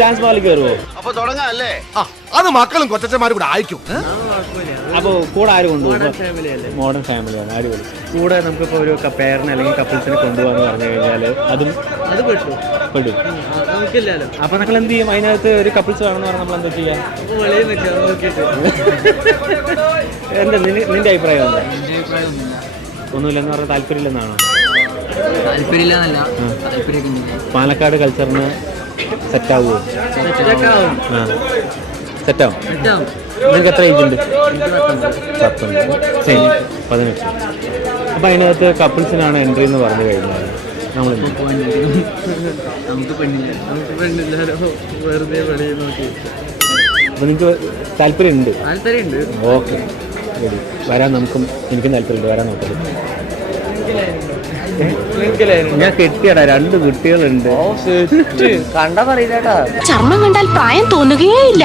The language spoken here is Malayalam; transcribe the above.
ഡാൻസ് ബാറിൽ കയറുവോ? അപ്പൊ തുടങ്ങാല്ലേ? അത് മക്കളും കൊച്ചന്മാരും കൂടെ അയക്കും. അപ്പൊ കൂടെ ആര് കൊണ്ടുപോകും? മോഡേൺ ഫാമിലിയാണ്. ആര് വരും കൂടെ? നമുക്കിപ്പോ ഒരു പേരിനെ അല്ലെങ്കിൽ കപ്പിൾസിനെ കൊണ്ടുപോകാന്ന് പറഞ്ഞു കഴിഞ്ഞാൽ അത് പെടും. അപ്പൊ നമ്മൾ എന്ത് ചെയ്യും? അതിനകത്ത് ഒരു കപ്പിൾസ് വേണമെന്ന് പറഞ്ഞാൽ നമ്മൾ എന്താ ചെയ്യാം? എന്താ നിന്റെ അഭിപ്രായം എന്താ? ഒന്നുമില്ലെന്ന് പറഞ്ഞാൽ താല്പര്യമില്ലെന്നാണോ? പാലക്കാട് കൾച്ചറിന് സെറ്റാവുമോ? സെറ്റാവും. നിങ്ങൾക്ക് എത്ര ഏജ് ഉണ്ട്? 18. അപ്പം അതിനകത്ത് കപ്പിൾസിനാണ് എൻട്രി എന്ന് പറഞ്ഞു കഴിഞ്ഞാൽ നമ്മൾ അപ്പം നിങ്ങൾക്ക് താല്പര്യമുണ്ട്? ഓക്കെ, വരാൻ നമുക്കും എനിക്കും താല്പര്യമുണ്ട്. വരാൻ നോക്കരുത്. ഞാൻ കെട്ടിയടാ, 2 കുട്ടികളുണ്ട്. കണ്ടാ പറയില്ലേട്ടാ. ചർമ്മം കണ്ടാൽ പ്രായം തോന്നുകയേ ഇല്ല.